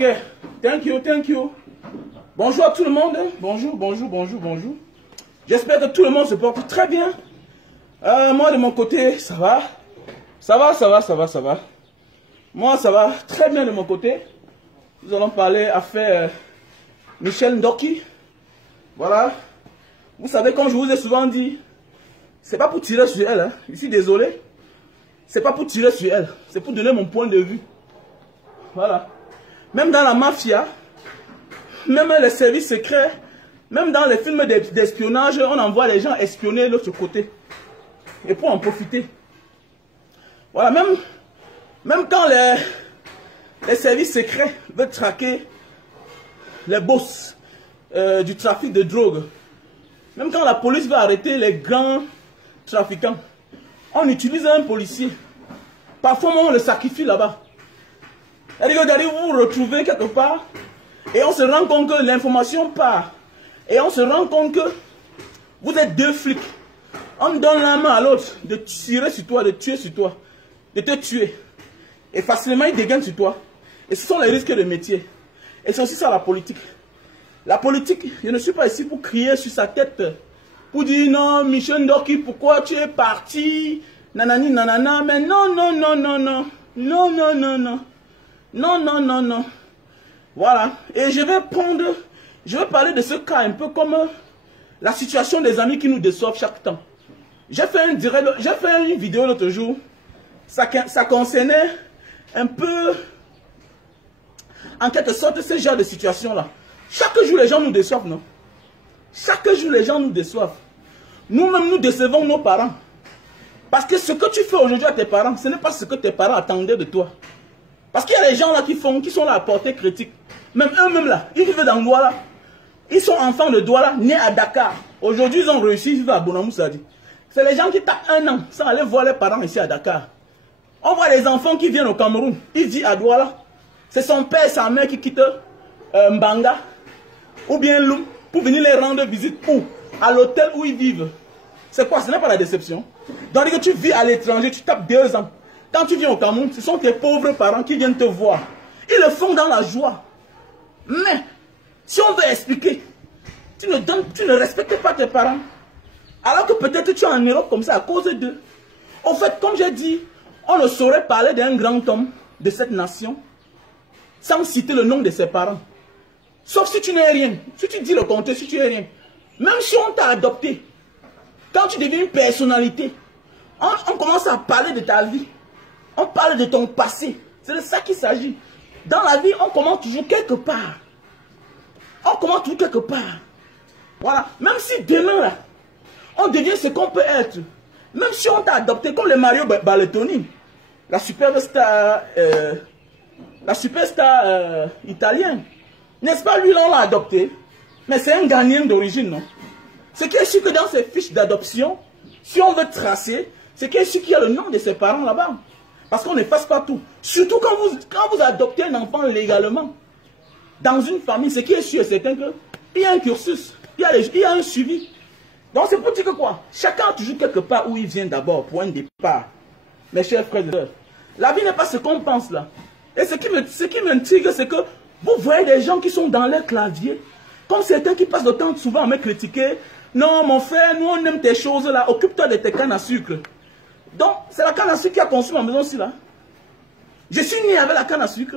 Ok, thank you. Bonjour à tout le monde. Bonjour. J'espère que tout le monde se porte très bien. Moi, de mon côté, ça va. Ça va. Moi, ça va très bien de mon côté. Nous allons parler affaire Michelle Ndoki. Voilà. Vous savez, comme je vous ai souvent dit, c'est pas pour tirer sur elle. Hein. Je suis désolé. C'est pas pour tirer sur elle. C'est pour donner mon point de vue. Voilà. Même dans la mafia, même les services secrets, même dans les films d'espionnage, on envoie les gens espionner de l'autre côté. Et pour en profiter. Voilà, même quand les services secrets veulent traquer les boss du trafic de drogue, même quand la police veut arrêter les grands trafiquants, on utilise un policier. Parfois, on le sacrifie là-bas. C'est-à-dire, vous vous retrouvez quelque part et on se rend compte que l'information part. Et on se rend compte que vous êtes deux flics. On donne la main à l'autre de tirer sur toi, de tuer sur toi, de te tuer. Et facilement, il dégaine sur toi. Et ce sont les risques de métier. Et c'est aussi ça la politique. La politique, je ne suis pas ici pour crier sur sa tête, pour dire non, Michel Ndoki, pourquoi tu es parti, nanani, nanana, mais non. Non. Voilà. Et je vais parler de ce cas un peu comme la situation des amis qui nous déçoivent chaque temps. J'ai fait une vidéo l'autre jour. Ça concernait un peu, en quelque sorte, ce genre de situation-là. Chaque jour, les gens nous déçoivent, non? Chaque jour, les gens nous déçoivent. Nous-mêmes, nous décevons nos parents. Parce que ce que tu fais aujourd'hui à tes parents, ce n'est pas ce que tes parents attendaient de toi. Parce qu'il y a des gens là qui sont là à portée critique. Même eux-mêmes là, ils vivent dans Douala. Ils sont enfants de Douala, nés à Dakar. Aujourd'hui, ils ont réussi, ils vivent à Bonamoussadi. C'est les gens qui tapent un an sans aller voir les parents ici à Dakar. On voit les enfants qui viennent au Cameroun. Ils vivent à Douala. C'est son père et sa mère qui quittent Mbanga ou bien Loum pour venir les rendre visite. Où? À l'hôtel où ils vivent. C'est quoi? Ce n'est pas la déception. Donc que tu vis à l'étranger, tu tapes 2 ans. Quand tu viens au Cameroun, ce sont tes pauvres parents qui viennent te voir. Ils le font dans la joie. Mais, si on veut expliquer, tu ne respectes pas tes parents. Alors que peut-être tu es en Europe comme ça à cause d'eux. Au fait, comme j'ai dit, on ne saurait parler d'un grand homme de cette nation sans citer le nom de ses parents. Sauf si tu n'es rien. Si tu dis le contraire, si tu n'es rien. Même si on t'a adopté, quand tu deviens une personnalité, on commence à parler de ta vie. On parle de ton passé. C'est de ça qu'il s'agit. Dans la vie, on commence toujours quelque part. Voilà. Même si demain, là, on devient ce qu'on peut être. Même si on t'a adopté comme le Mario Balotelli, la superstar italienne. N'est-ce pas, lui, là, on l'a adopté. Mais c'est un Ghanéen d'origine, non? Ce qui est sûr que dans ses fiches d'adoption, si on veut tracer, c'est qu'il est sûr qu'il y a le nom de ses parents là-bas. Parce qu'on n'efface pas tout. Surtout quand vous adoptez un enfant légalement, dans une famille, ce qui est sûr et certain qu'il y a un cursus, il y a un suivi. Donc c'est pour dire que quoi? Chacun a toujours quelque part où il vient d'abord, pour un départ. Mes chers frères et sœurs, la vie n'est pas ce qu'on pense là. Et ce qui m'intrigue, c'est que vous voyez des gens qui sont dans leur clavier, comme certains qui passent le temps souvent à me critiquer. Non, mon frère, nous on aime tes choses là, occupe-toi de tes cannes à sucre. Donc, c'est la canne à sucre qui a construit ma maison aussi là. Je suis né avec la canne à sucre.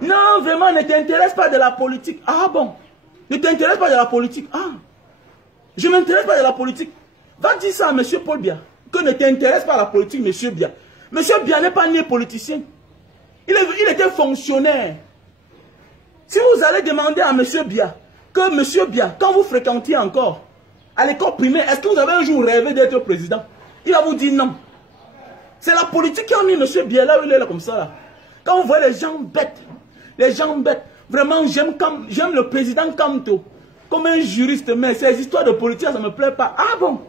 Non, vraiment, ne t'intéresse pas de la politique. Ah bon? Ne t'intéresse pas de la politique. Ah, je ne m'intéresse pas de la politique. Va dire ça à M. Paul Biya. Que ne t'intéresse pas à la politique, M. Biya. M. Biya n'est pas né politicien. Il était fonctionnaire. Si vous allez demander à M. Biya, que M. Biya, quand vous fréquentiez encore, à l'école primaire, est-ce que vous avez un jour rêvé d'être président? Il va vous dire non. C'est la politique qui a mis M. Biya là où il est là comme ça. Là. Quand vous voyez les gens bêtes, vraiment j'aime le président Kamto, comme un juriste, mais ces histoires de politique, ça ne me plaît pas. Ah bon?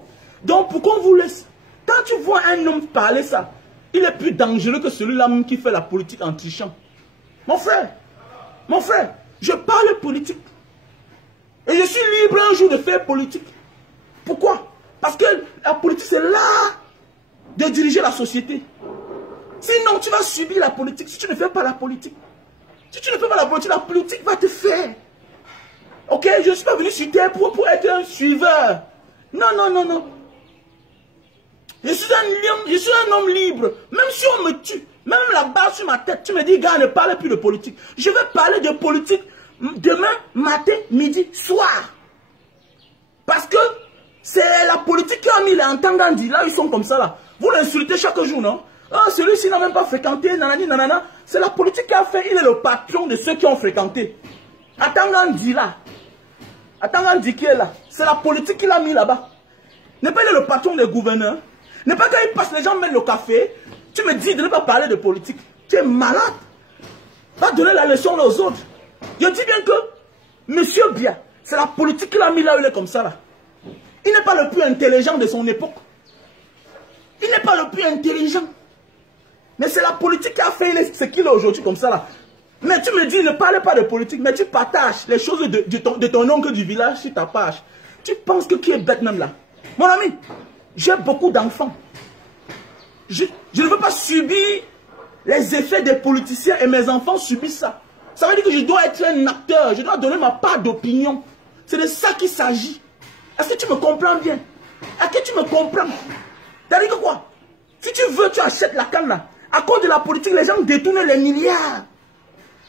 Donc pourquoi on vous laisse? Quand tu vois un homme parler ça, il est plus dangereux que celui-là même qui fait la politique en trichant. Mon frère, je parle politique. Et je suis libre un jour de faire politique. Pourquoi? Parce que la politique, c'est l'art de diriger la société. Sinon, tu vas subir la politique si tu ne fais pas la politique. Si tu ne fais pas la politique va te faire. Ok, je ne suis pas venu sur terre pour être un suiveur. Non, non, non, non. Je suis un homme libre. Même si on me tue, même la barre sur ma tête, tu me dis, gars, ne parle plus de politique. Je vais parler de politique demain, matin, midi, soir. Parce que c'est la politique qui a mis les Entangandi. Là, ils sont comme ça, là. Vous l'insultez chaque jour, non? Ah, celui-ci n'a même pas fréquenté, nanani, nanana. C'est la politique qui a fait, il est le patron de ceux qui ont fréquenté. Entangandi, là. Entangandi qui est là. C'est la politique qu'il a mis là-bas. N'est pas le patron des gouverneurs. N'est pas quand il passe, les gens mettent le café. Tu me dis de ne pas parler de politique. Tu es malade. Va donner la leçon aux autres. Je dis bien que Monsieur Biya, c'est la politique qu'il a mis là où il est comme ça là. Il n'est pas le plus intelligent de son époque. Il n'est pas le plus intelligent. Mais c'est la politique qui a fait ce qu'il est aujourd'hui comme ça là. Mais tu me dis, ne parle pas de politique, mais tu partages les choses de ton oncle du village sur ta page. Tu penses que qui est bête même là? Mon ami, j'ai beaucoup d'enfants. Je ne veux pas subir les effets des politiciens et mes enfants subissent ça. Ça veut dire que je dois être un acteur, je dois donner ma part d'opinion. C'est de ça qu'il s'agit. Est-ce que tu me comprends bien? Est-ce que tu me comprends? T'as dit que quoi? Si tu veux, tu achètes la canne là. À cause de la politique, les gens détournent les milliards.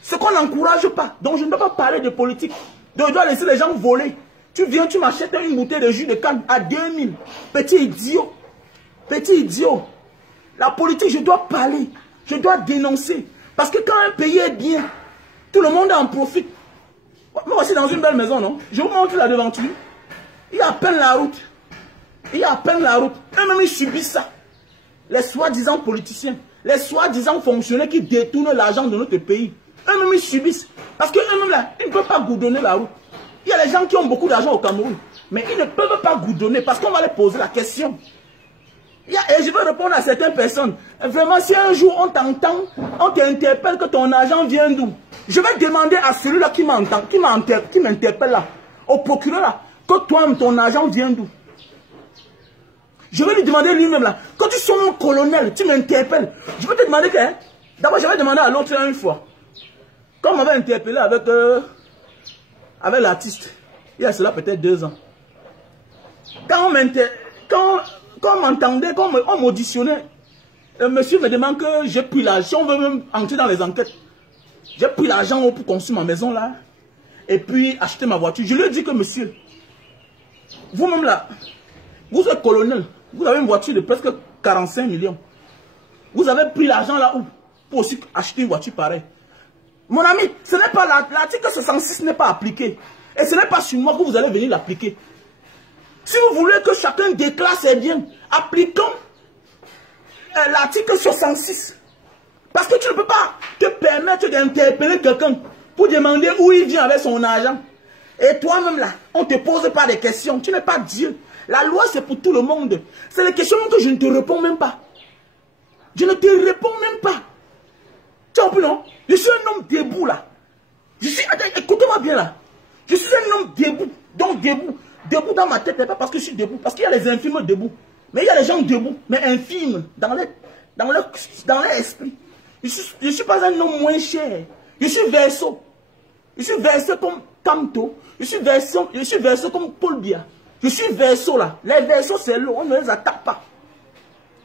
Ce qu'on n'encourage pas. Donc je ne dois pas parler de politique. Donc je dois laisser les gens voler. Tu viens, tu m'achètes une bouteille de jus de canne à 2000. Petit idiot. Petit idiot. La politique, je dois parler. Je dois dénoncer. Parce que quand un pays est bien, tout le monde en profite. Moi aussi dans une belle maison, non? Je vous montre la devanture. Il y a à peine la route. Il y a à peine la route. Eux-mêmes, ils subissent ça. Les soi-disant politiciens, les soi-disant fonctionnaires qui détournent l'argent de notre pays. Eux-mêmes, ils subissent. Parce qu'eux-mêmes, là, ils ne peuvent pas goudronner la route. Il y a des gens qui ont beaucoup d'argent au Cameroun. Mais ils ne peuvent pas goudronner parce qu'on va les poser la question. Et je veux répondre à certaines personnes. Vraiment, si un jour on t'entend, on t'interpelle que ton argent vient d'où? Je vais demander à celui-là qui m'entend, qui m'interpelle là, au procureur là, que toi, ton argent vient d'où? Je vais lui demander lui-même là, quand tu sois mon colonel, tu m'interpelles. Je vais te demander que, d'abord je vais demander à l'autre une fois. Quand on m'avait interpellé avec l'artiste, il y a cela peut-être 2 ans. Quand on m'entendait, quand on m'auditionnait, le monsieur me demande que j'ai pris l'argent, si on veut même entrer dans les enquêtes. J'ai pris l'argent pour construire ma maison là, et puis acheter ma voiture. Je lui ai dit que monsieur, vous-même là, vous êtes colonel, vous avez une voiture de presque 45 millions. Vous avez pris l'argent là où pour aussi acheter une voiture pareille. Mon ami, ce n'est pas l'article 66 n'est pas appliqué. Et ce n'est pas sur moi que vous allez venir l'appliquer. Si vous voulez que chacun déclare ses biens, appliquons l'article 66. Parce que tu ne peux pas te permettre d'interpeller quelqu'un pour demander où il vient avec son argent. Et toi-même là, on ne te pose pas des questions. Tu n'es pas Dieu. La loi c'est pour tout le monde. C'est les questions que je ne te réponds même pas. Je ne te réponds même pas. Tu as compris non? Je suis un homme debout là. Écoutez-moi bien là. Je suis un homme debout. Donc debout. Debout dans ma tête, pas parce que je suis debout. Parce qu'il y a les infirmes debout. Mais il y a les gens debout, mais infirmes dans leur esprit. Je ne suis pas un homme moins cher. Je suis verso. Je suis verso comme Kamto. Je suis verso comme Paul Biya. Je suis verso là. Les versos c'est l'eau. On ne les attaque pas.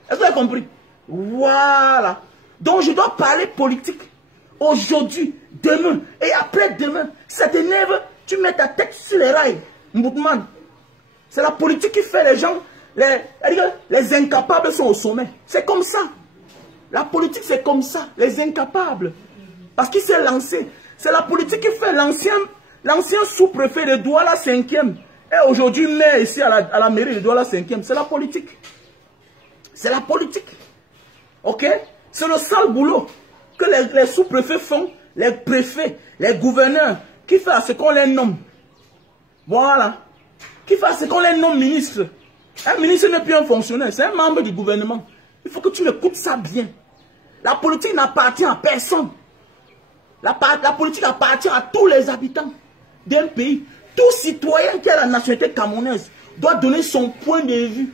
Est-ce que vous avez compris? Voilà. Donc je dois parler politique. Aujourd'hui, demain et après-demain. Ça t'énerve, tu mets ta tête sur les rails. Mboutman. C'est la politique qui fait les gens. Les incapables sont au sommet. C'est comme ça. La politique, c'est comme ça. Les incapables. Parce qu'il s'est lancé. C'est la politique qui fait l'ancien sous-préfet de Douala 5e. Et aujourd'hui, maire ici à la mairie de Douala 5e. C'est la politique. C'est la politique. Ok? C'est le sale boulot que les sous-préfets font, les préfets, les gouverneurs, qui font ce qu'on les nomme. Voilà. Qui fait ce qu'on les nomme ministre. Un ministre n'est plus un fonctionnaire, c'est un membre du gouvernement. Il faut que tu m'écoutes ça bien. La politique n'appartient à personne. La politique appartient à tous les habitants d'un pays. Tout citoyen qui a la nationalité camerounaise doit donner son point de vue.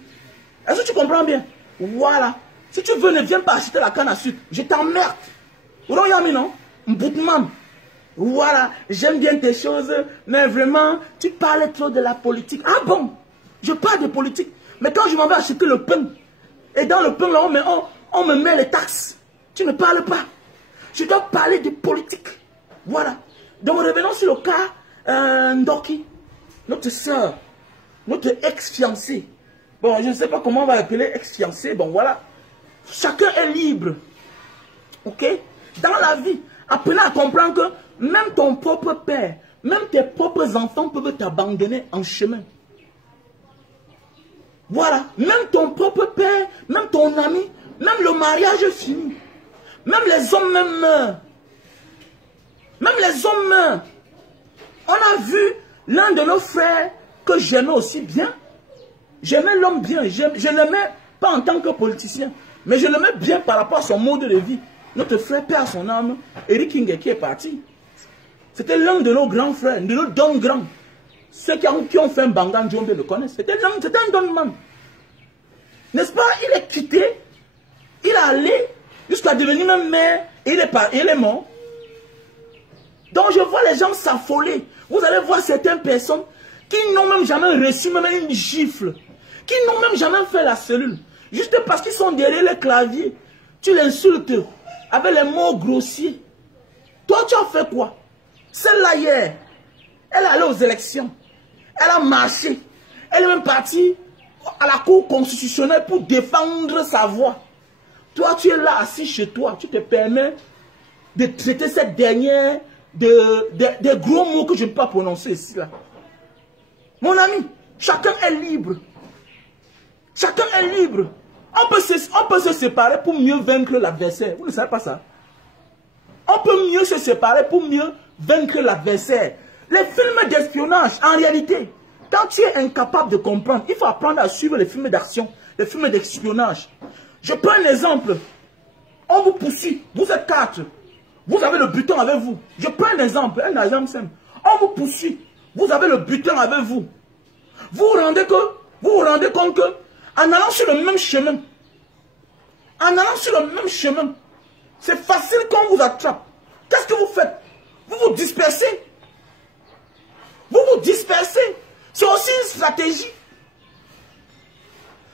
Est-ce que tu comprends bien? Voilà. Si tu veux, ne viens pas acheter la canne à sucre. Je t'emmerde. Yami, non? Mboutman. Voilà, j'aime bien tes choses, mais vraiment, tu parles trop de la politique. Ah bon? Je parle de politique. Mais quand je m'en vais acheter le pain, et dans le pain, là, on me met les taxes. Tu ne parles pas. Je dois parler de politique. Voilà. Donc, revenons sur le cas Ndoki, notre soeur, notre ex-fiancée. Bon, je ne sais pas comment on va appeler ex-fiancée. Bon, voilà. Chacun est libre. Ok? Dans la vie, apprenez à comprendre que même ton propre père, même tes propres enfants peuvent t'abandonner en chemin. Voilà. Même ton propre père, même ton ami, même le mariage est fini. Même les hommes même meurent. Même les hommes meurent. On a vu l'un de nos frères que j'aimais aussi bien. J'aimais l'homme bien. Je ne l'aimais pas en tant que politicien. Mais je l'aimais bien par rapport à son mode de vie. Notre frère perd son âme, Eric King qui est parti. C'était l'un de nos grands frères, de nos dons grands. Ceux qui ont fait un Bangan Djombe le connaissent. C'était un donman. N'est-ce pas? Il est quitté. Il est allé jusqu'à devenir même maire. Et il est mort. Donc je vois les gens s'affoler. Vous allez voir certaines personnes qui n'ont même jamais reçu même une gifle. Qui n'ont même jamais fait la cellule. Juste parce qu'ils sont derrière le clavier. Tu l'insultes avec les mots grossiers. Toi, tu as fait quoi? Celle-là hier, elle est allée aux élections. Elle a marché. Elle est même partie à la cour constitutionnelle pour défendre sa voix. Toi, tu es là assis chez toi. Tu te permets de traiter cette dernière des gros mots que je ne peux pas prononcer ici. Là. Mon ami, chacun est libre. Chacun est libre. On peut se séparer pour mieux vaincre l'adversaire. Vous ne savez pas ça? On peut mieux se séparer pour mieux vaincre l'adversaire. Les films d'espionnage, en réalité, quand tu es incapable de comprendre, il faut apprendre à suivre les films d'action, les films d'espionnage. Je prends un exemple. On vous poursuit, vous êtes 4. Vous avez le butin avec vous. Je prends un exemple simple. On vous poursuit, vous avez le butin avec vous. Vous vous rendez compte que, en allant sur le même chemin, c'est facile qu'on vous attrape. Qu'est-ce que vous faites? Vous vous dispersez. Vous vous dispersez. C'est aussi une stratégie.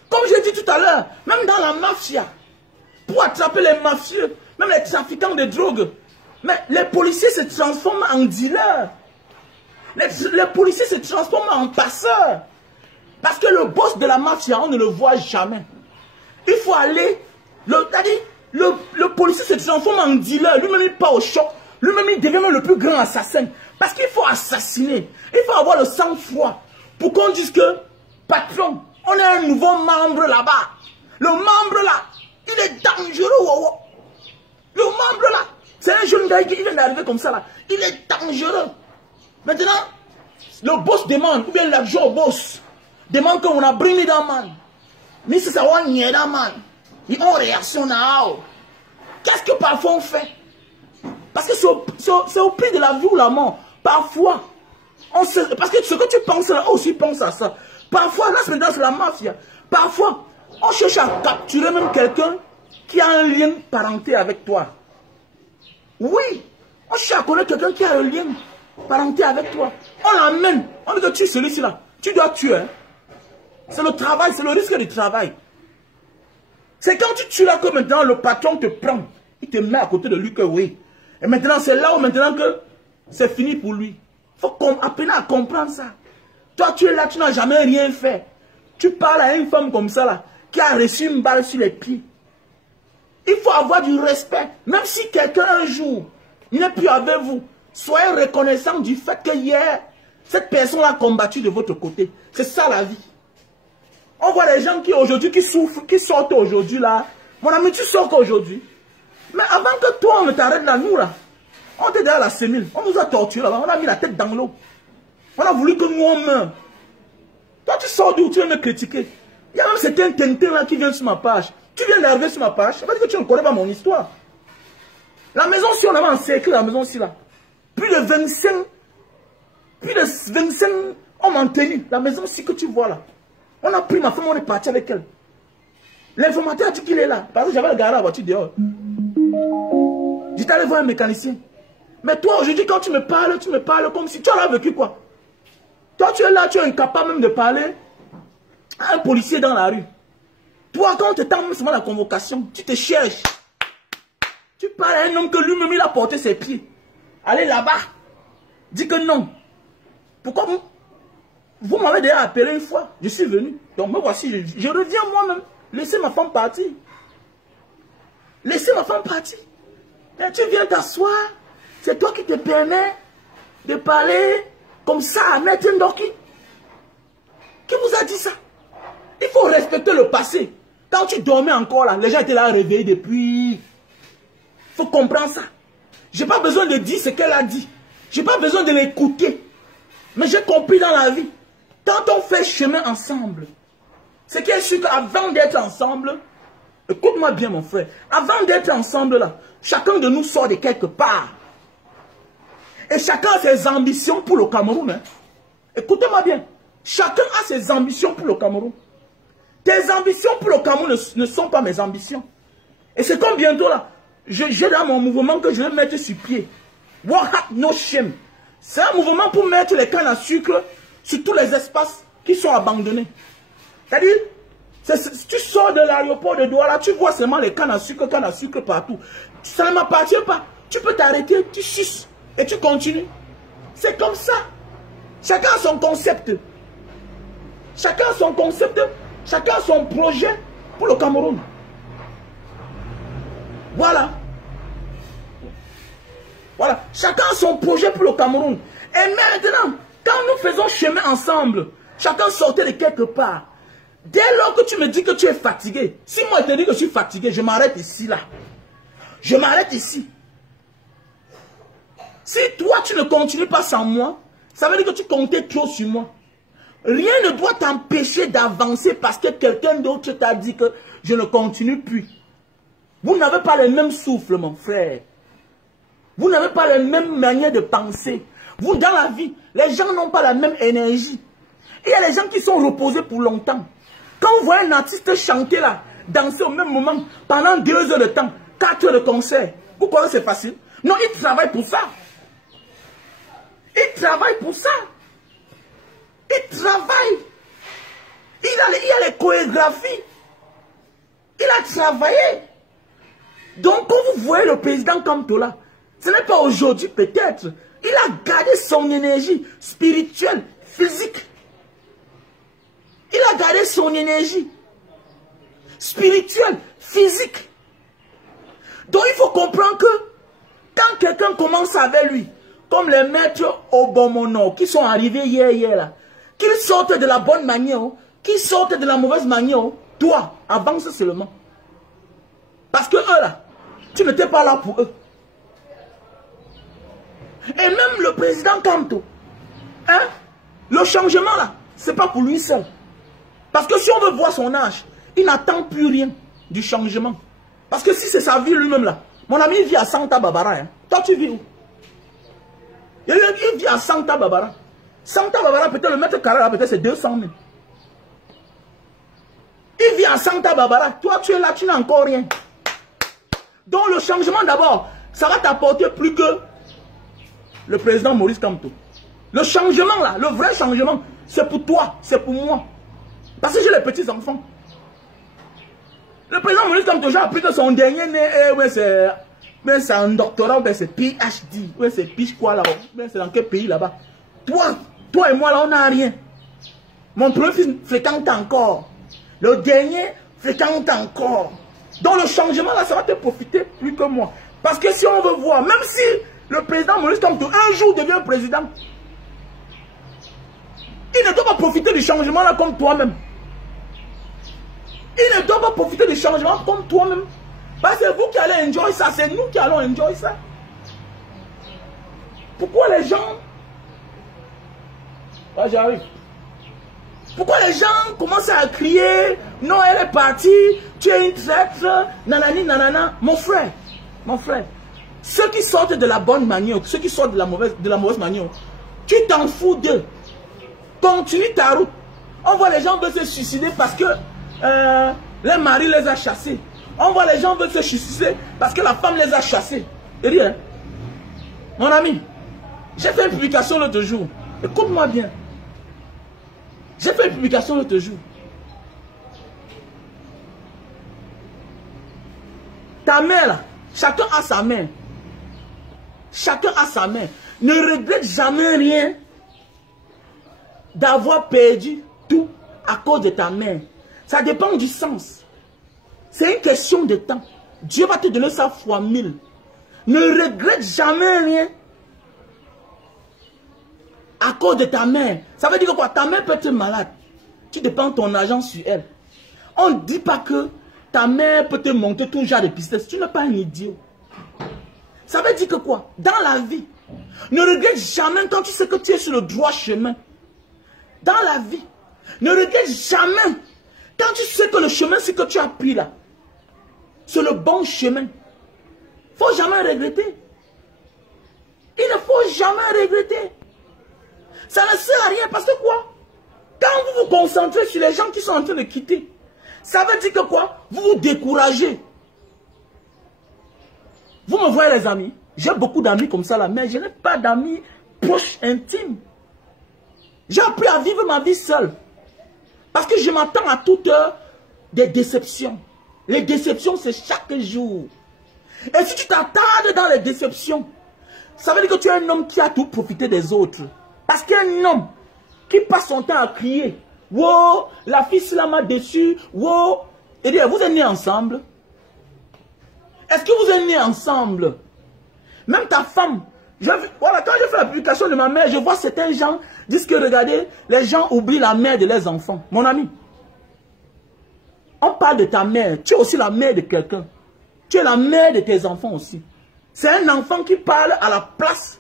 Comme j'ai dit tout à l'heure, même dans la mafia, pour attraper les mafieux, même les trafiquants de drogue, mais les policiers se transforment en dealers. Les policiers se transforment en passeurs. Parce que le boss de la mafia, on ne le voit jamais. Il faut aller... Le policier se transforme en dealer. Lui-même, il part au choc. Lui-même, il devient même le plus grand assassin. Parce qu'il faut assassiner. Il faut avoir le sang-froid. Pour qu'on dise que, patron, on a un nouveau membre là-bas. Le membre là, il est dangereux. Le membre là, c'est un jeune gars qui vient d'arriver comme ça là. Il est dangereux. Maintenant, le boss demande, ou bien l'adjoint au boss, demande qu'on a bring that man. Mais si ça va nier that man. Et on réaction now. Qu'est-ce que parfois on fait? Parce que c'est au prix de la vie ou la mort. Parfois, parce que ce que tu penses là, on aussi pense à ça. Parfois, là c'est dans la mafia. Parfois, on cherche à capturer même quelqu'un qui a un lien parenté avec toi. Oui, on cherche à connaître quelqu'un qui a un lien parenté avec toi. On l'amène, on dit que tu es celui-ci là. Tu dois tuer. Hein? C'est le travail, c'est le risque du travail. C'est quand tu tues là que maintenant le patron te prend. Il te met à côté de lui que oui. Et maintenant c'est là où maintenant que c'est fini pour lui. Il faut apprendre à comprendre ça. Toi tu es là, tu n'as jamais rien fait. Tu parles à une femme comme ça là, qui a reçu une balle sur les pieds. Il faut avoir du respect. Même si quelqu'un un jour n'est plus avec vous, soyez reconnaissant du fait que hier, cette personne a combattu de votre côté. C'est ça la vie. On voit les gens qui aujourd'hui, qui souffrent, qui sortent aujourd'hui là. Mon ami, tu sors qu'aujourd'hui. Mais avant que toi, on ne t'arrête là, nous là, on était derrière la cellule. On nous a torturés là-bas. On a mis la tête dans l'eau. On a voulu que nous on meure. Toi, tu sors d'où tu viens me critiquer. Il y a même certains Tintin là qui viennent sur ma page. Tu viens d'arriver sur ma page. Ça veut dire que tu ne connais pas mon histoire. La maison si on avait encerclé la maison si là. Plus de 25 hommes en tenue. La maison si que tu vois là. On a pris ma femme, on est parti avec elle. L'informateur a dit qu'il est là. Parce que j'avais garé la voiture dehors. J'étais allé voir un mécanicien. Mais toi, aujourd'hui, quand tu me parles comme si tu as vécu quoi? Toi, tu es là, tu es incapable même de parler à un policier dans la rue. Toi, quand on te tend seulement la convocation, tu te cherches. Tu parles à un homme que lui-même, il a porté ses pieds. Allez là-bas. Dis que non. Pourquoi vous m'avez déjà appelé une fois. Je suis venu. Donc, me voici, je reviens moi-même. Laissez ma femme partir. Laissez ma femme partir. Et tu viens t'asseoir. C'est toi qui te permets de parler comme ça à Maître Ndoki. Qui vous a dit ça? Il faut respecter le passé. Quand tu dormais encore là, les gens étaient là réveillés depuis. Il faut comprendre ça. Je n'ai pas besoin de dire ce qu'elle a dit. Je n'ai pas besoin de l'écouter. Mais j'ai compris dans la vie. Quand on fait chemin ensemble, c'est qu'il est sûr qu'avant d'être ensemble, écoute-moi bien mon frère, avant d'être ensemble là, chacun de nous sort de quelque part. Et chacun a ses ambitions pour le Cameroun. Hein. Écoutez-moi bien. Chacun a ses ambitions pour le Cameroun. Tes ambitions pour le Cameroun ne sont pas mes ambitions. Et c'est comme bientôt là, j'ai dans mon mouvement que je vais mettre sur pied. What no shame. C'est un mouvement pour mettre les cannes à sucre sur tous les espaces qui sont abandonnés. C'est-à-dire, tu sors de l'aéroport de Douala, tu vois seulement les cannes à sucre partout. Ça ne m'appartient pas. Tu peux t'arrêter, tu suces et tu continues. C'est comme ça. Chacun a son concept. Chacun a son concept. Chacun a son projet pour le Cameroun. Voilà. Voilà. Chacun a son projet pour le Cameroun. Et maintenant, quand nous faisons chemin ensemble, chacun sortait de quelque part. Dès lors que tu me dis que tu es fatigué, si moi je te dis que je suis fatigué, je m'arrête ici, là. Je m'arrête ici. Si toi tu ne continues pas sans moi, ça veut dire que tu comptais trop sur moi. Rien ne doit t'empêcher d'avancer parce que quelqu'un d'autre t'a dit que je ne continue plus. Vous n'avez pas le même souffle, mon frère. Vous n'avez pas la même manière de penser. Vous, dans la vie, les gens n'ont pas la même énergie. Il y a des gens qui sont reposés pour longtemps. Quand vous voyez un artiste chanter là, danser au même moment, pendant 2 heures de temps, 4 heures de concert, vous croyez que c'est facile? Non, il travaille pour ça. Il travaille pour ça. Il travaille. Il a les chorégraphies. Il a travaillé. Donc, quand vous voyez le président Kamtola, ce n'est pas aujourd'hui peut-être. Il a gardé son énergie spirituelle, physique. Il a gardé son énergie spirituelle, physique. Donc, il faut comprendre que quand quelqu'un commence avec lui, comme les maîtres Obomono qui sont arrivés hier là, qu'ils sortent de la bonne manière, qu'ils sortent de la mauvaise manière, toi, avance seulement. Parce que eux là, tu n'étais pas là pour eux. Et même le président Kamto, hein, le changement là, c'est pas pour lui seul. Parce que si on veut voir son âge, il n'attend plus rien du changement. Parce que si c'est sa vie lui-même là, mon ami il vit à Santa Barbara. Hein. Toi tu vis où? Il vit à Santa Barbara. Santa Barbara, peut-être le mètre carré là, peut-être c'est 200 000. Il vit à Santa Barbara. Toi tu es là, tu n'as encore rien. Donc le changement d'abord, ça va t'apporter plus que le président Maurice Kamto. Le changement là, le vrai changement, c'est pour toi, c'est pour moi. Parce que j'ai les petits enfants. Le président Maurice Kamto, j'ai appris que son dernier né, c'est un doctorat, c'est PhD, c'est PhD quoi là, c'est dans quel pays là-bas. Toi et moi là, on n'a rien. Mon premier fils fréquente encore. Le dernier fréquente encore. Donc le changement là, ça va te profiter plus que moi. Parce que si on veut voir, même si le président Maurice Kamto un jour devient président, il ne doit pas profiter du changement là comme toi-même. Il ne doit pas profiter du changement comme toi-même. Parce que c'est vous qui allez enjoy ça, c'est nous qui allons enjoy ça. Pourquoi les gens... Là j'arrive. Pourquoi les gens commencent à crier, non elle est partie, tu es une traître, nanani nanana. Mon frère, ceux qui sortent de la bonne manière, ceux qui sortent de la mauvaise manière, tu t'en fous d'eux. Continue ta route. On voit les gens veulent se suicider parce que les maris les a chassés. On voit les gens veulent se suicider parce que la femme les a chassés. Et rien. Mon ami, j'ai fait une publication l'autre jour. Écoute-moi bien. J'ai fait une publication l'autre jour. Ta mère là, chacun a sa main. Chacun a sa main. Ne regrette jamais rien d'avoir perdu tout à cause de ta mère. Ça dépend du sens. C'est une question de temps. Dieu va te donner ça fois 1000. Ne regrette jamais rien à cause de ta mère. Ça veut dire que quoi? Ta mère peut être malade. Tu dépends de ton argent sur elle. On ne dit pas que ta mère peut te monter tout genre de pistes. Tu n'es pas un idiot. Ça veut dire que quoi? Dans la vie, ne regrette jamais quand tu sais que tu es sur le droit chemin. Dans la vie, ne regrette jamais quand tu sais que le chemin, c'est que tu as pris là. C'est le bon chemin. Il ne faut jamais regretter. Il ne faut jamais regretter. Ça ne sert à rien parce que quoi? Quand vous vous concentrez sur les gens qui sont en train de quitter, ça veut dire que quoi? Vous vous découragez. Vous me voyez les amis? J'ai beaucoup d'amis comme ça là, mais je n'ai pas d'amis proches, intimes. J'ai appris à vivre ma vie seule. Parce que je m'attends à toute heure des déceptions. Les déceptions, c'est chaque jour. Et si tu t'attardes dans les déceptions, ça veut dire que tu es un homme qui a tout profité des autres. Parce qu'un homme qui passe son temps à crier, « Wow, la fille cela m'a déçu, wow !» Et dire, vous êtes nés ensemble? Est-ce que vous êtes nés ensemble? Même ta femme, voilà, quand je fais la publication de ma mère, je vois certains gens disent que, regardez, les gens oublient la mère de leurs enfants. Mon ami, on parle de ta mère, tu es aussi la mère de quelqu'un. Tu es la mère de tes enfants aussi. C'est un enfant qui parle à la place.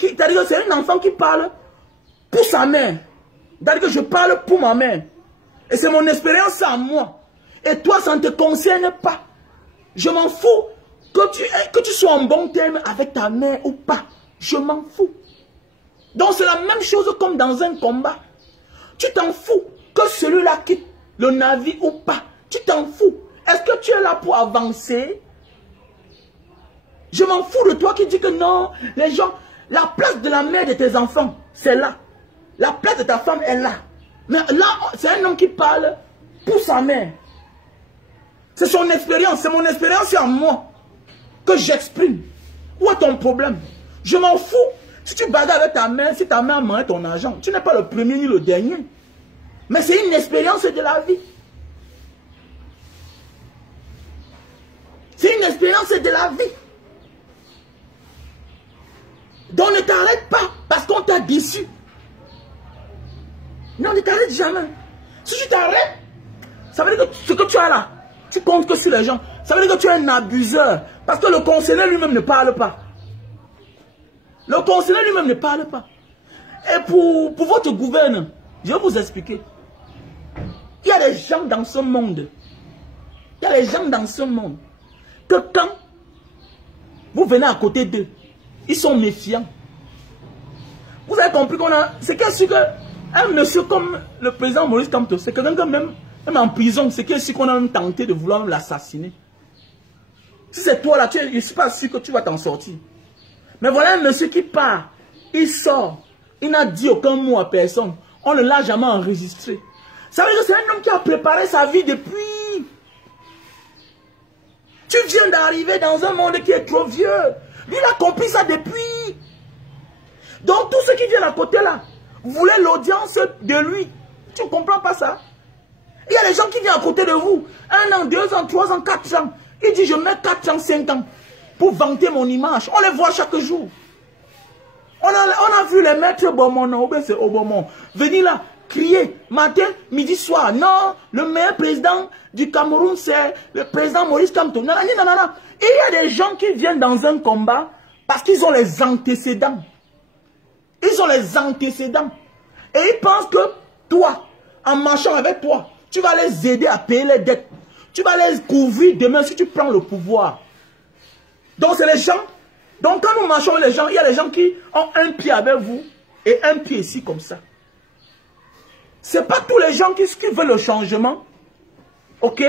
C'est-à-dire que c'est un enfant qui parle pour sa mère. C'est-à-dire que je parle pour ma mère. Et c'est mon expérience à moi. Et toi, ça ne te concerne pas. Je m'en fous que tu sois en bon terme avec ta mère ou pas. Je m'en fous. Donc c'est la même chose comme dans un combat. Tu t'en fous que celui-là quitte le navire ou pas. Tu t'en fous. Est-ce que tu es là pour avancer? Je m'en fous de toi qui dis que non, les gens, la place de la mère de tes enfants, c'est là. La place de ta femme est là. Mais là, c'est un homme qui parle pour sa mère. C'est son expérience, c'est mon expérience à moi que j'exprime. Où est ton problème? Je m'en fous. Si tu bagarres avec ta mère, si ta mère mange ton argent, tu n'es pas le premier ni le dernier. Mais c'est une expérience de la vie. C'est une expérience de la vie. Donc ne t'arrête pas parce qu'on t'a déçu. Non, ne t'arrête jamais. Si tu t'arrêtes, ça veut dire que ce que tu as là, tu comptes que sur les gens. Ça veut dire que tu es un abuseur. Parce que le conseiller lui-même ne parle pas. Le conseiller lui-même ne parle pas. Et pour votre gouverneur, je vais vous expliquer. Il y a des gens dans ce monde. Il y a des gens dans ce monde que quand vous venez à côté d'eux, ils sont méfiants. Vous avez compris qu'on a... C'est qu'un monsieur comme le président Maurice Kamto, c'est quelqu'un que même en prison, c'est quelqu'un qu'on a même tenté de vouloir l'assassiner. Si c'est toi là, je ne suis pas sûr que tu vas t'en sortir. Mais voilà un monsieur qui part, il sort, il n'a dit aucun mot à personne. On ne l'a jamais enregistré. Ça veut dire que c'est un homme qui a préparé sa vie depuis. Tu viens d'arriver dans un monde qui est trop vieux. Lui, il a compris ça depuis. Donc, tous ceux qui viennent à côté là, voulaient l'audience de lui. Tu ne comprends pas ça? Il y a des gens qui viennent à côté de vous. 1 an, 2 ans, 3 ans, 4 ans. Il dit, je mets 4 ans, 5 ans pour vanter mon image. On les voit chaque jour. On a vu les maîtres Beaumont, c'est Obomon, venir là, crier, matin, midi, soir. Non, le meilleur président du Cameroun, c'est le président Maurice Kamto. Non, non, non, non. Il y a des gens qui viennent dans un combat parce qu'ils ont les antécédents. Ils ont les antécédents. Et ils pensent que toi, en marchant avec toi, tu vas les aider à payer les dettes. Tu vas les couvrir demain si tu prends le pouvoir. Donc c'est les gens. Donc quand nous marchons les gens, il y a les gens qui ont un pied avec vous et un pied ici comme ça. Ce n'est pas tous les gens qui veulent le changement. Ok?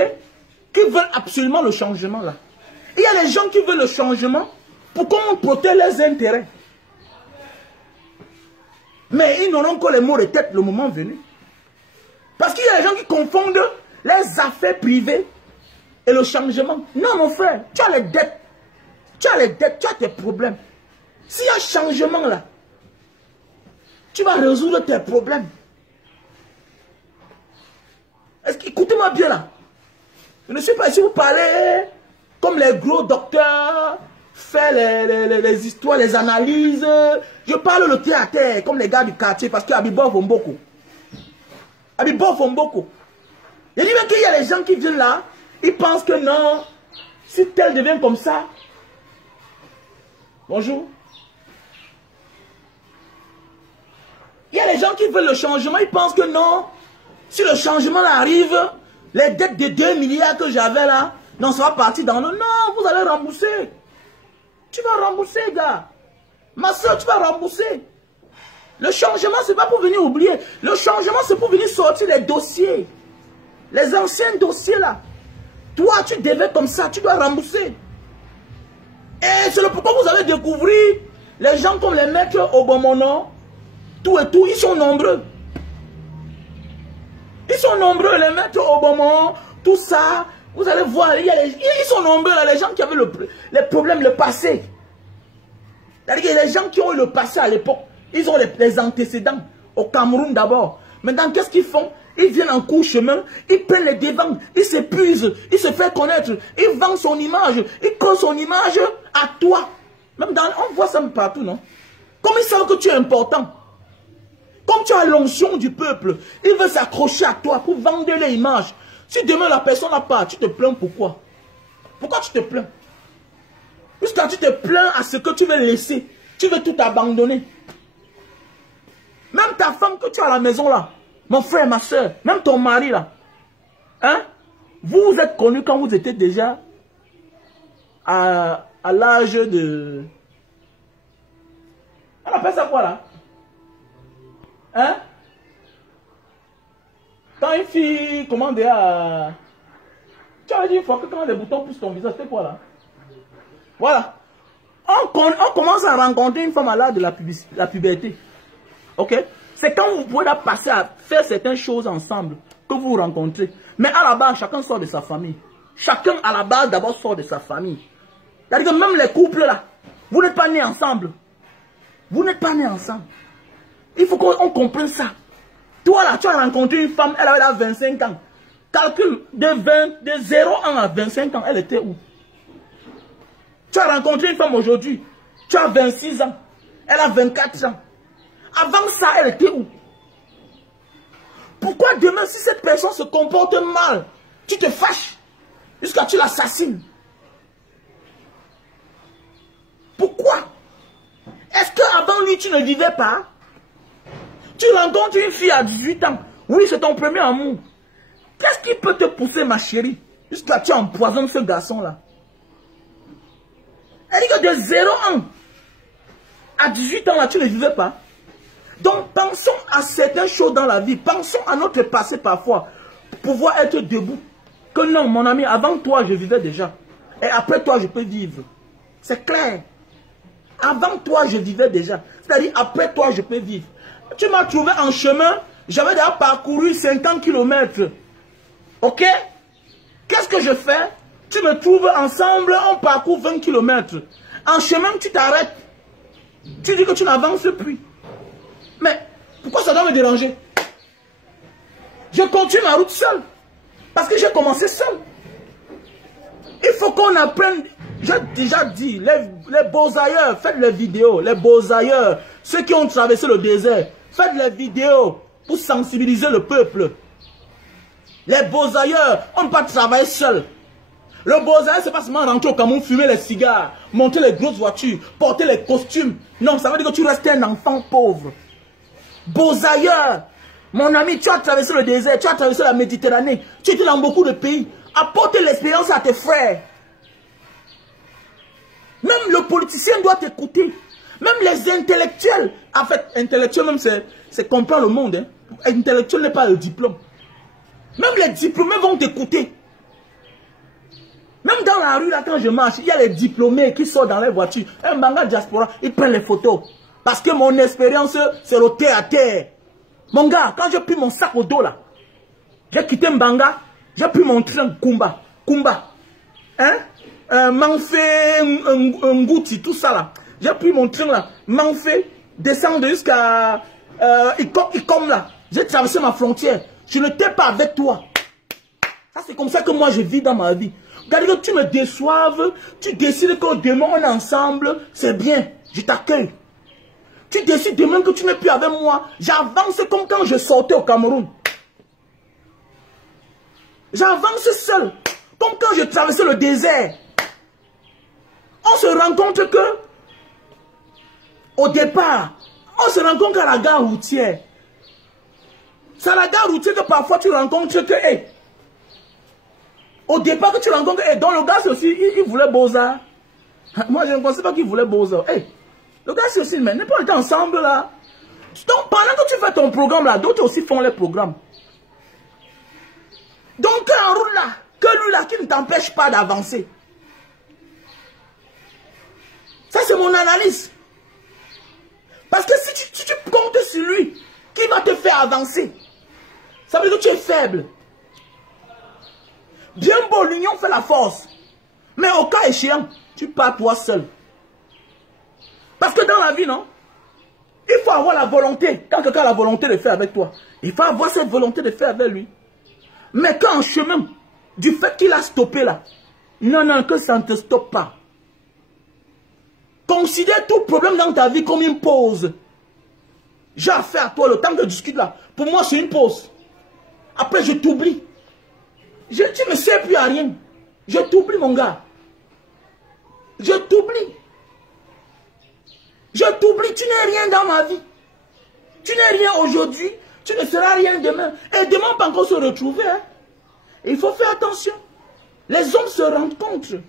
Qui veulent absolument le changement là. Il y a les gens qui veulent le changement, pour qu'on protège les intérêts. Mais ils n'auront que les mots de tête le moment venu. Parce qu'il y a des gens qui confondent les affaires privées et le changement. Non, mon frère, tu as les dettes. Tu as les dettes, tu as tes problèmes. S'il y a changement là, tu vas résoudre tes problèmes. Écoutez-moi bien là. Je ne suis pas ici pour parler comme les gros docteurs, faire les histoires, les analyses. Je parle le pied à terre, comme les gars du quartier, parce que Abibor font beaucoup. Abibor font beaucoup. Je dis même qu'il y a les gens qui viennent là, ils pensent que non, si tel devient comme ça. Bonjour. Il y a les gens qui veulent le changement, ils pensent que non, si le changement arrive, les dettes de 2 milliards que j'avais là, non, ça va partir dans le... Non, vous allez rembourser. Tu vas rembourser, gars. Ma soeur, tu vas rembourser. Le changement, ce n'est pas pour venir oublier. Le changement, c'est pour venir sortir les dossiers. Les anciens dossiers là. Toi, tu devais comme ça, tu dois rembourser. Et c'est le pourquoi vous allez découvrir les gens comme les maîtres Obomono, tout et tout, ils sont nombreux. Ils sont nombreux, les maîtres Obomono, tout ça. Vous allez voir, ils sont nombreux, là, les gens qui avaient les problèmes, le passé. C'est-à-dire les gens qui ont eu le passé à l'époque, ils ont les antécédents. Au Cameroun d'abord. Maintenant, qu'est-ce qu'ils font? Ils viennent en court chemin, ils prennent les devants, ils s'épuisent, ils se font connaître, ils vendent son image, ils collent son image à toi. Même on voit ça partout, non? Comme ils savent que tu es important. Comme tu as l'onction du peuple, ils veulent s'accrocher à toi pour vendre les images. Si demain la personne n'a pas, tu te plains pourquoi? Pourquoi tu te plains? Puisque tu te plains à ce que tu veux laisser, tu veux tout abandonner. Même ta femme que tu as à la maison là, mon frère, ma soeur, même ton mari là, hein? Vous êtes connus quand vous étiez déjà à l'âge de... On appelle ça quoi là? Hein? Quand une fille, comment dire, tu avais dit une fois que quand les boutons poussent ton visage, c'était quoi là? Voilà. On commence à rencontrer une femme à l'âge de la puberté. Ok? C'est quand vous pouvez passer à faire certaines choses ensemble que vous vous rencontrez. Mais à la base, chacun sort de sa famille. Chacun à la base d'abord sort de sa famille. C'est-à-dire que même les couples là, vous n'êtes pas nés ensemble. Vous n'êtes pas nés ensemble. Il faut qu'on comprenne ça. Toi là, tu as rencontré une femme, elle avait là 25 ans. Calcule, de 0 ans à 25 ans, elle était où? Tu as rencontré une femme aujourd'hui, tu as 26 ans, elle a 24 ans. Avant ça, elle était où? Pourquoi demain, si cette personne se comporte mal, tu te fâches jusqu'à tu l'assassines? Pourquoi? Est-ce qu'avant lui, tu ne vivais pas? Tu rencontres une fille à 18 ans. Oui, c'est ton premier amour. Qu'est-ce qui peut te pousser, ma chérie, jusqu'à tu empoisonnes ce garçon-là? Elle dit que de 0 ans à 18 ans, là, tu ne vivais pas. Donc, pensons à certaines choses dans la vie. Pensons à notre passé parfois. Pour pouvoir être debout. Que non, mon ami, avant toi, je vivais déjà. Et après toi, je peux vivre. C'est clair. Avant toi, je vivais déjà. C'est-à-dire, après toi, je peux vivre. Tu m'as trouvé en chemin. J'avais déjà parcouru 50 km. Ok? Qu'est-ce que je fais? Tu me trouves ensemble, on parcourt 20 km. En chemin, tu t'arrêtes. Tu dis que tu n'avances plus. Mais pourquoi ça doit me déranger? Je continue ma route seul. Parce que j'ai commencé seul. Il faut qu'on apprenne. J'ai déjà dit, les beaux ailleurs, faites les vidéos. Les beaux ailleurs, ceux qui ont traversé le désert, faites les vidéos pour sensibiliser le peuple. Les beaux ailleurs, on ne peut pas travailler seul. Le beaux-ailleurs, c'est pas seulement rentrer au Cameroun, fumer les cigares, monter les grosses voitures, porter les costumes. Non, ça veut dire que tu restes un enfant pauvre. Beaux-ailleurs, mon ami, tu as traversé le désert, tu as traversé la Méditerranée, tu étais dans beaucoup de pays. Apporte l'expérience à tes frères. Même le politicien doit t'écouter. Même les intellectuels. En fait, intellectuel même, c'est comprendre le monde. Hein. Intellectuel n'est pas le diplôme. Même les diplômés vont t'écouter. Même dans la rue, là, quand je marche, il y a les diplômés qui sortent dans les voitures. Un Mbanga diaspora, ils prennent les photos. Parce que mon expérience, c'est le terre à terre. Mon gars, quand j'ai pris mon sac au dos, là, j'ai quitté Mbanga, j'ai pris mon train Kumba. Hein? Manfé, Ngouti, tout ça, là. J'ai pris mon train, là. Manfé, descendre jusqu'à Ikom, là. J'ai traversé ma frontière. Je n'étais pas avec toi. Ça, c'est comme ça que moi, je vis dans ma vie. Regardez que tu me déçoives, tu décides que demain, on est ensemble, c'est bien, je t'accueille. Tu décides demain que tu n'es plus avec moi, j'avance comme quand je sortais au Cameroun. J'avance seul, comme quand je traversais le désert. On se rend compte que, au départ, on se rencontre à la gare routière. C'est à la gare routière que parfois tu rencontres que, hey, au départ que tu rencontres, hey, dans le gars c'est aussi, il voulait Beaux-Arts. Moi je ne pensais pas qu'il voulait Beaux-Arts. Hey, le gars c'est aussi, mais n'est pas été ensemble là. Donc pendant que tu fais ton programme là, d'autres aussi font les programmes. Donc en route là, que lui là qui ne t'empêche pas d'avancer. Ça c'est mon analyse. Parce que si tu comptes sur lui, qui va te faire avancer, ça veut dire que tu es faible. Bien beau, l'union fait la force. Mais au cas échéant, tu pars toi seul. Parce que dans la vie, non, il faut avoir la volonté. Quand quelqu'un a la volonté de faire avec toi, il faut avoir cette volonté de faire avec lui. Mais quand en chemin, du fait qu'il a stoppé là, non, que ça ne te stoppe pas. Considère tout problème dans ta vie comme une pause. J'ai affaire à toi, le temps que je discute là. Pour moi, c'est une pause. Après, je t'oublie. Tu ne me sers plus à rien. Je t'oublie, mon gars. Je t'oublie. Je t'oublie. Tu n'es rien dans ma vie. Tu n'es rien aujourd'hui. Tu ne seras rien demain. Et demain, on peut encore se retrouver. Hein? Il faut faire attention. Les hommes se rencontrent.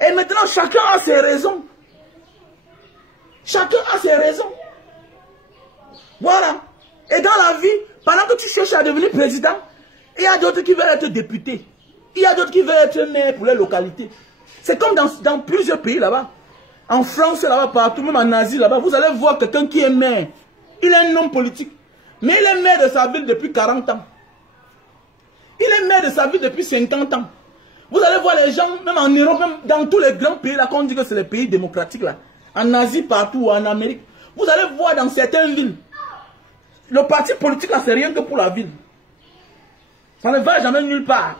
Et maintenant, chacun a ses raisons. Chacun a ses raisons. Voilà. Et dans la vie, pendant que tu cherches à devenir président, il y a d'autres qui veulent être députés. Il y a d'autres qui veulent être maires pour les localités. C'est comme dans plusieurs pays là-bas. En France, là-bas, partout, même en Asie, là-bas, vous allez voir quelqu'un qui est maire. Il est un homme politique. Mais il est maire de sa ville depuis 40 ans. Il est maire de sa ville depuis 50 ans. Vous allez voir les gens, même en Europe, même dans tous les grands pays, là, qu'on dit que c'est les pays démocratiques, là. En Asie, partout, en Amérique. Vous allez voir dans certaines villes. Le parti politique, là, c'est rien que pour la ville. Ça ne va jamais nulle part.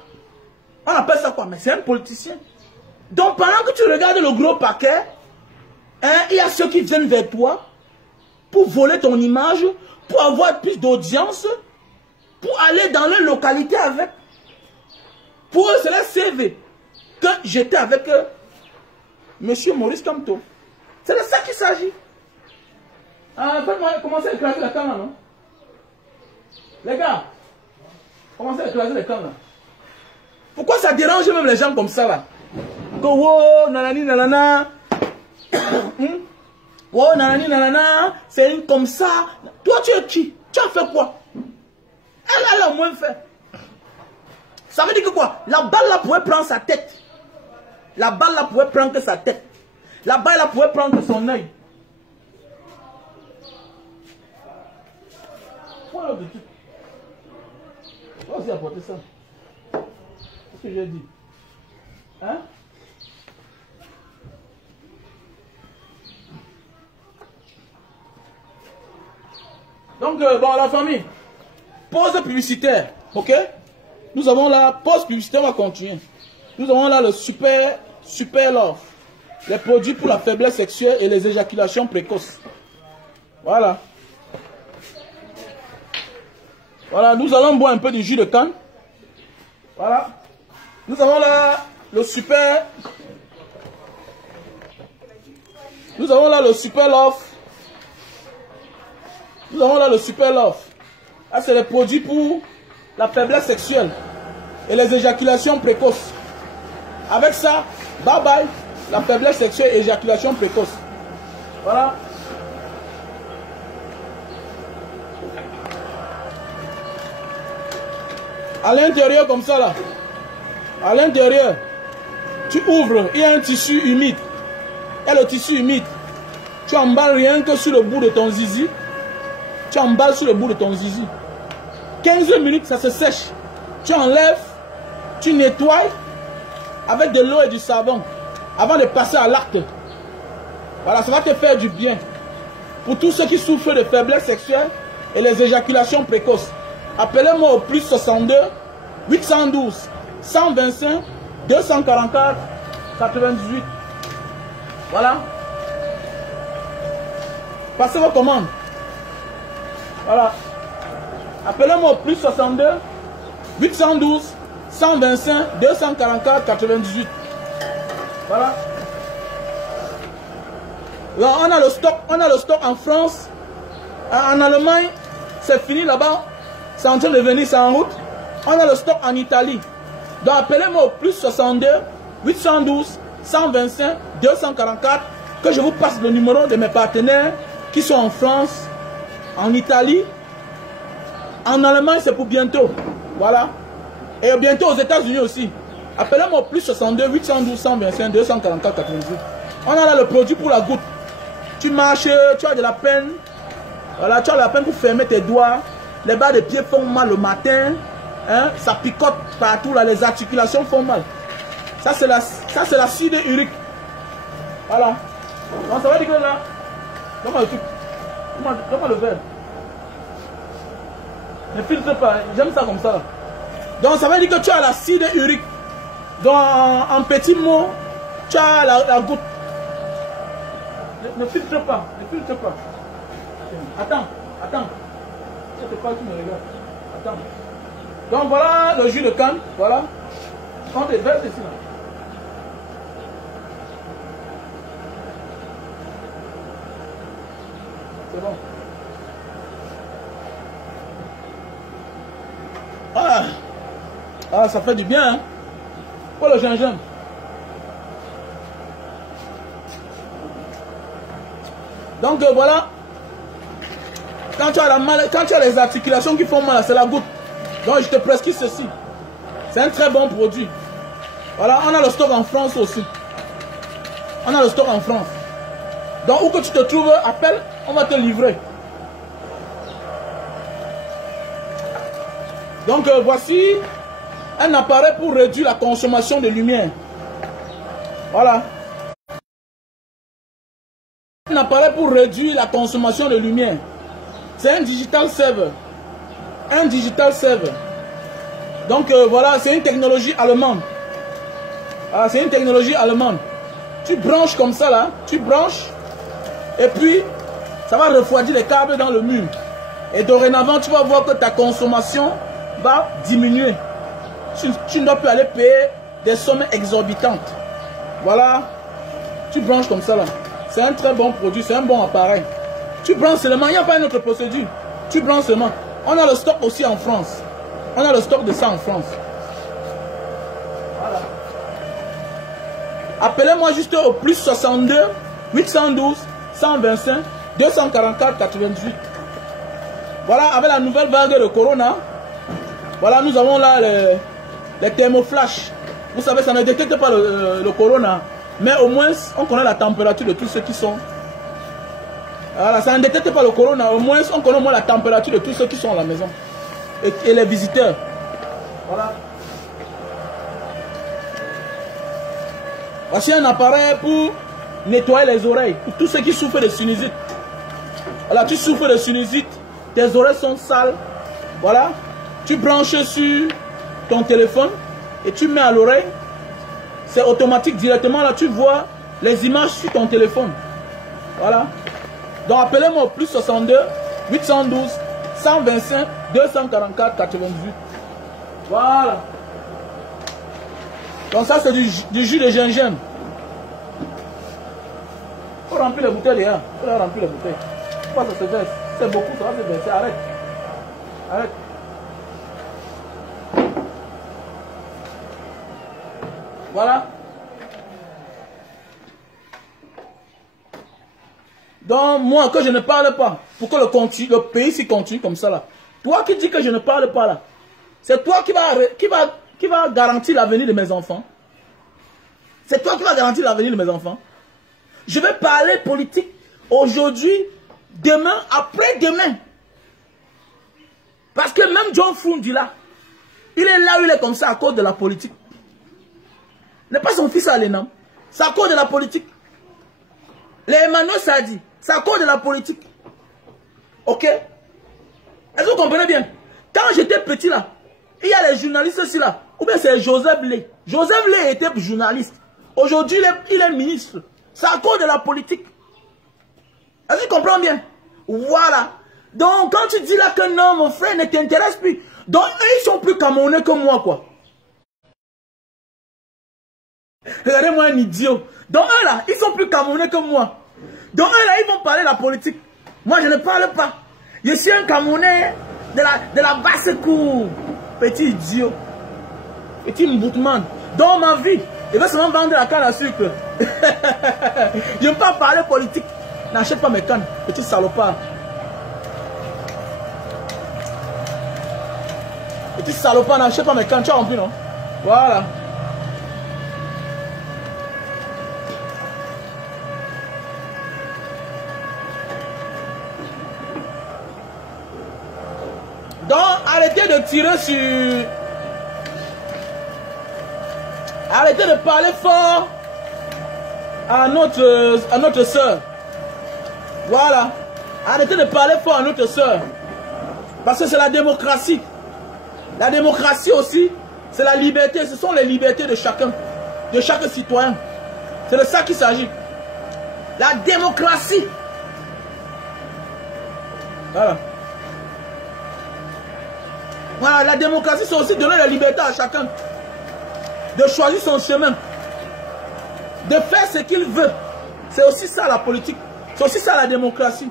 On appelle ça quoi? Mais c'est un politicien. Donc pendant que tu regardes le gros paquet, hein, il y a ceux qui viennent vers toi pour voler ton image, pour avoir plus d'audience, pour aller dans les localités avec. Pour eux, c'est la CV. Que j'étais avec Monsieur Maurice Kamto. C'est de ça qu'il s'agit. Commencez à écraser les camps là, non? Les gars, commencez à écraser les camps là. Pourquoi ça dérange même les gens comme ça là? Que wow, nanani nanana. Wow, nanani nanana. C'est une comme ça. Toi, tu es qui? Tu as fait quoi? Elle a moins fait. Ça veut dire que quoi? La balle là pouvait prendre sa tête. La balle là pouvait prendre que sa tête. La balle là pouvait prendre que son œil. Voilà de tout. Tu vas aussi apporter ça. Qu'est-ce que j'ai dit? Hein? Donc, bon, la famille, pause publicitaire, ok? Nous avons la pause publicitaire, on va continuer. Nous avons là le super love. Les produits pour la faiblesse sexuelle et les éjaculations précoces. Voilà. Voilà, nous allons boire un peu du jus de canne. Voilà. Nous avons là le super. Nous avons là le super love. Nous avons là le super love. Là, c'est les produits pour la faiblesse sexuelle et les éjaculations précoces. Avec ça, bye bye, la faiblesse sexuelle et éjaculation précoce. Voilà. À l'intérieur comme ça là. À l'intérieur. Tu ouvres, il y a un tissu humide. Et le tissu humide, tu emballes rien que sur le bout de ton zizi. Tu emballes sur le bout de ton zizi. 15 minutes, ça se sèche. Tu enlèves, tu nettoies avec de l'eau et du savon avant de passer à l'acte. Voilà, ça va te faire du bien. Pour tous ceux qui souffrent de faiblesse sexuelle et les éjaculations précoces, appelez-moi au plus 62 812 125 244 98. Voilà. Passez vos commandes. Voilà. Appelez-moi au plus 62 812 125 244 98. Voilà. Là, on a le stock en France. En Allemagne, c'est fini là-bas. C'est en train de venir, c'est en route. On a le stock en Italie. Donc appelez-moi au plus 62 812 125 244 que je vous passe le numéro de mes partenaires qui sont en France, en Italie, en Allemagne, c'est pour bientôt. Voilà. Et bientôt aux États-Unis aussi. Appelez-moi au plus 62 812 125 244 98. On a là le produit pour la goutte. Tu marches, tu as de la peine. Voilà, tu as de la peine pour fermer tes doigts. Les bas de pied font mal le matin. Hein? Ça picote partout, là, les articulations font mal. Ça, c'est l'acide urique. Voilà. Donc, ça va dire que là, donne-moi le truc. Donne-moi le verre. Ne filtre pas, j'aime ça comme ça. Donc, ça veut dire que tu as l'acide urique. Donc, en petits mots, tu as la goutte. Ne filtre pas, ne filtre pas. Attends. Je te parle, tu me regardes. Attends. Donc, voilà le jus de canne. Voilà. Prends tes verres ici, là. C'est bon. Ah, ça fait du bien, hein. Pour le gingembre. Donc voilà. Quand tu as les articulations qui font mal, c'est la goutte. Donc je te prescris ceci. C'est un très bon produit. Voilà, on a le stock en France aussi. On a le stock en France. Donc où que tu te trouves, appelle, on va te livrer. Donc voici un appareil pour réduire la consommation de lumière. Voilà. Un appareil pour réduire la consommation de lumière. C'est un digital server. Un digital server. Donc voilà, c'est une technologie allemande. Ah, c'est une technologie allemande. Tu branches comme ça là, tu branches. Et puis, ça va refroidir les câbles dans le mur. Et dorénavant, tu vas voir que ta consommation va diminuer. Tu ne dois plus aller payer des sommes exorbitantes. Voilà. Tu branches comme ça là. C'est un très bon produit, c'est un bon appareil. Tu branches seulement, il n'y a pas une autre procédure. Tu branches seulement. On a le stock aussi en France. On a le stock de ça en France. Voilà. Appelez-moi juste au plus 62 812 125 244 98. Voilà, avec la nouvelle vague de Corona, voilà, nous avons là les thermoflash. Vous savez, ça ne détecte pas le Corona, mais au moins, on connaît la température de tous ceux qui sont. Voilà, ça ne détecte pas le Corona, au moins, on connaît au moins la température de tous ceux qui sont à la maison. Et les visiteurs. Voilà. Voici un appareil pour nettoyer les oreilles, pour tous ceux qui souffrent de sinusite. Voilà, tu souffres de sinusite, tes oreilles sont sales. Voilà, tu branches sur ton téléphone et tu mets à l'oreille. C'est automatique directement, là tu vois les images sur ton téléphone. Voilà. Donc appelez-moi au plus 62 812 125 244 98. Voilà. Donc ça c'est du jus de gingembre. Il faut remplir les bouteilles là. Il faut remplir les bouteilles. Pourquoi ça se verse? C'est beaucoup, ça va se verser. Arrête. Arrête. Voilà. Donc moi que je ne parle pas, pour que le pays s'y continue comme ça là. Toi qui dis que je ne parle pas là, c'est toi qui va garantir l'avenir de mes enfants. C'est toi qui vas garantir l'avenir de mes enfants. Je vais parler politique aujourd'hui, demain, après-demain. Parce que même John Fundi là, il est là où il est comme ça à cause de la politique. Il n'est pas son fils à l'ENAM. C'est à cause de la politique. Les Emmanuel Sadi, c'est à cause de la politique. Ok? Est-ce que vous comprenez bien? Quand j'étais petit là, il y a les journalistes aussi là. Ou bien c'est Joseph Lé. Joseph Lé était journaliste. Aujourd'hui, il est ministre. C'est à cause de la politique. Est-ce que tu comprends bien? Voilà. Donc, quand tu dis là que non, mon frère ne t'intéresse plus. Donc, eux, ils sont plus camerounais que moi, quoi. Regardez-moi un idiot. Donc, eux là, ils sont plus camerounais que moi. Donc, eux là, ils vont parler de la politique. Moi, je ne parle pas. Je suis un Camerounais de la basse cour. Petit idiot. Petit mboutman. Dans ma vie, je vais seulement vendre la canne à sucre. Je ne veux pas parler politique. N'achète pas mes cannes. Petit salopard. Petit salopard, n'achète pas mes cannes. Tu as compris, non? Voilà. Donc, arrêtez de tirer sur... Arrêtez de parler fort à notre soeur. Voilà. Arrêtez de parler fort à notre soeur. Parce que c'est la démocratie. La démocratie aussi, c'est la liberté. Ce sont les libertés de chacun, de chaque citoyen. C'est de ça qu'il s'agit. La démocratie. Voilà. Voilà, la démocratie, c'est aussi donner la liberté à chacun. De choisir son chemin. De faire ce qu'il veut. C'est aussi ça la politique. C'est aussi ça la démocratie.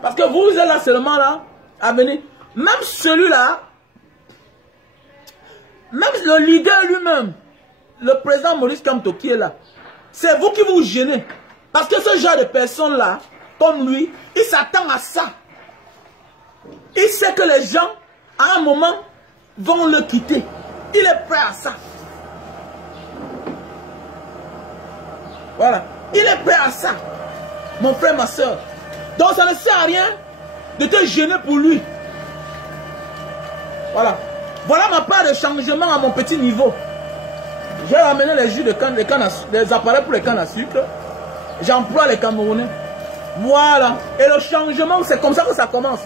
Parce que vous êtes là seulement là, à venir. Même celui-là, même le leader lui-même, le président Maurice Kamto qui est là, c'est vous qui vous gênez. Parce que ce genre de personnes-là, comme lui, il s'attend à ça. Il sait que les gens, à un moment, vont le quitter. Il est prêt à ça. Voilà. Il est prêt à ça. Mon frère, ma soeur. Donc ça ne sert à rien de te gêner pour lui. Voilà. Voilà ma part de changement à mon petit niveau. J'ai ramené les jus de canne, les appareils pour les cannes à sucre. J'emploie les Camerounais. Voilà. Et le changement, c'est comme ça que ça commence.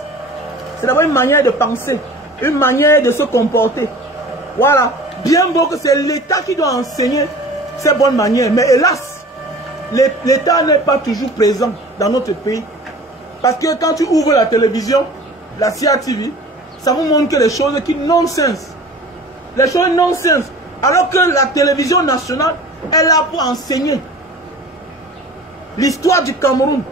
C'est d'abord une manière de penser. Une manière de se comporter. Voilà. Bien beau que c'est l'État qui doit enseigner ces bonnes manières. Mais hélas, l'État n'est pas toujours présent dans notre pays. Parce que quand tu ouvres la télévision, la CIA TV, ça vous montre que les choses qui non-sens. Les choses non-sens. Alors que la télévision nationale est là pour enseigner l'histoire du Cameroun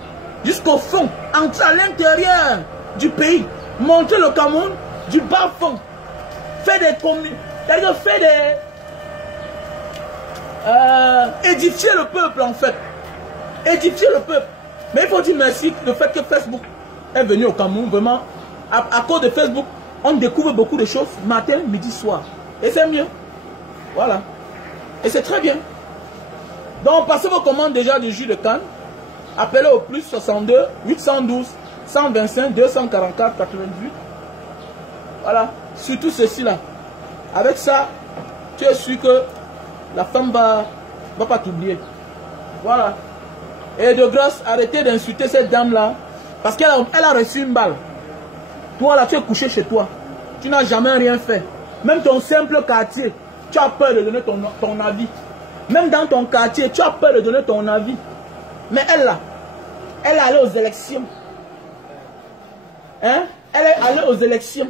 jusqu'au fond, entrer à l'intérieur du pays, montrer le Cameroun du bas fond, faire des communes, c'est-à-dire faire des... édifier le peuple en fait. Édifier le peuple. Mais il faut dire merci du fait que Facebook est venu au Cameroun. Vraiment, à cause de Facebook, on découvre beaucoup de choses matin, midi, soir. Et c'est mieux. Voilà. Et c'est très bien. Donc, passez vos commandes déjà du jus de canne. Appelez au plus 62 812 125 244 88. Voilà. Surtout ceci là. Avec ça, tu es sûr que la femme va pas t'oublier. Voilà. Et de grâce, arrêtez d'insulter cette dame-là. Parce qu'elle a reçu une balle. Toi, là, tu es couché chez toi. Tu n'as jamais rien fait. Même ton simple quartier, tu as peur de donner ton avis. Même dans ton quartier, tu as peur de donner ton avis. Mais elle, là, elle est allée aux élections. Hein? Elle est allée aux élections.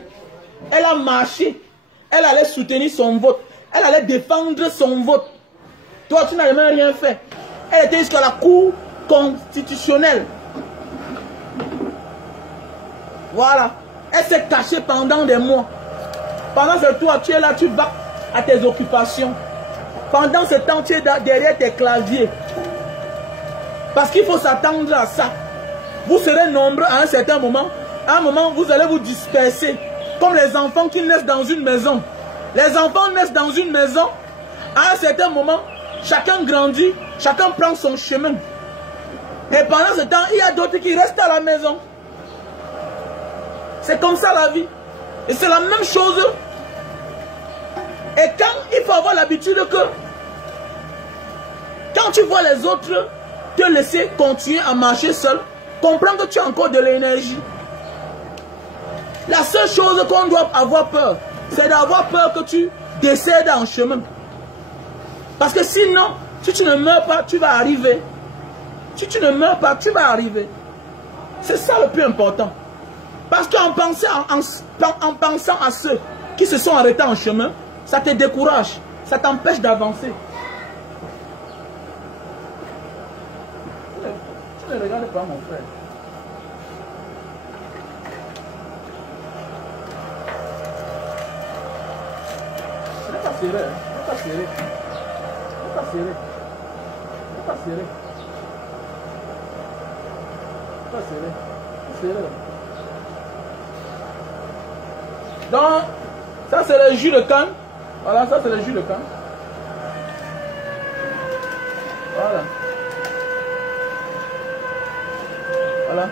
Elle a marché. Elle allait soutenir son vote. Elle allait défendre son vote. Toi, tu n'as jamais rien fait. Elle était jusqu'à la cour constitutionnelle. Voilà. Elle s'est cachée pendant des mois. Pendant ce temps, tu es là, tu vas à tes occupations. Pendant ce temps, tu es derrière tes claviers. Parce qu'il faut s'attendre à ça. Vous serez nombreux à un certain moment. À un moment, vous allez vous disperser. Comme les enfants qui naissent dans une maison. Les enfants naissent dans une maison. À un certain moment, chacun grandit, chacun prend son chemin. Et pendant ce temps, il y a d'autres qui restent à la maison. C'est comme ça la vie. Et c'est la même chose. Et quand il faut avoir l'habitude que, quand tu vois les autres te laisser continuer à marcher seul, comprends que tu as encore de l'énergie. La seule chose qu'on doit avoir peur, c'est d'avoir peur que tu décèdes en chemin. Parce que sinon, si tu ne meurs pas, tu vas arriver. Si tu ne meurs pas, tu vas arriver. C'est ça le plus important. Parce qu'en pensant à ceux qui se sont arrêtés en chemin, ça te décourage, ça t'empêche d'avancer. Tu ne regardes pas, mon frère. Ce n'est pas serré, hein. Ce n'est pas serré. Ce n'est pas serré. Ce n'est pas serré. Ce n'est pas serré. C'est serré. Donc, ça c'est le jus de canne. Voilà, ça c'est le jus de canne. Voilà. Voilà.